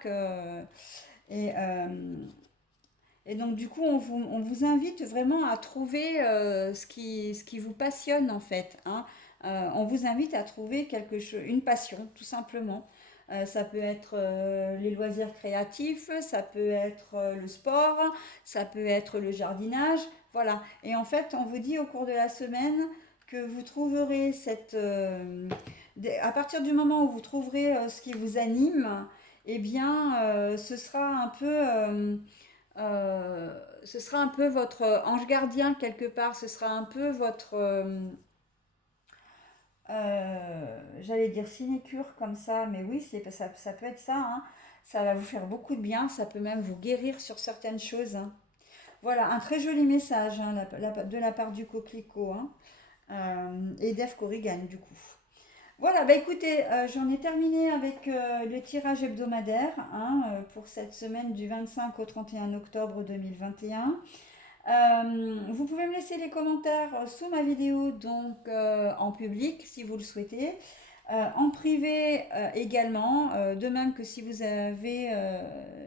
et, euh, et donc du coup on vous invite vraiment à trouver ce qui vous passionne en fait, hein. On vous invite à trouver quelque chose, une passion, tout simplement. Ça peut être les loisirs créatifs, ça peut être le sport, ça peut être le jardinage, voilà. Et en fait, on vous dit au cours de la semaine que vous trouverez à partir du moment où vous trouverez ce qui vous anime, eh bien, ce sera un peu votre ange gardien quelque part. Ce sera un peu votre, j'allais dire sinécure comme ça, mais oui, ça peut être ça, hein. Ça va vous faire beaucoup de bien, ça peut même vous guérir sur certaines choses, hein. Voilà, un très joli message, hein, de la part du coquelicot, hein, et d'Eve Corrigan du coup. Voilà, bah écoutez, j'en ai terminé avec le tirage hebdomadaire, hein, pour cette semaine du 25 au 31 octobre 2021. Vous pouvez me laisser les commentaires sous ma vidéo, donc en public si vous le souhaitez, en privé également, de même que si vous avez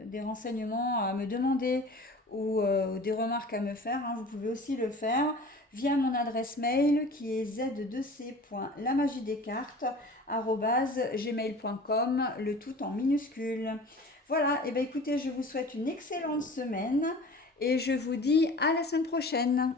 des renseignements à me demander ou des remarques à me faire, hein, vous pouvez aussi le faire via mon adresse mail qui est z2c.lamagiedescartes@gmail.com, le tout en minuscule. Voilà, et bien écoutez, je vous souhaite une excellente semaine et je vous dis à la semaine prochaine.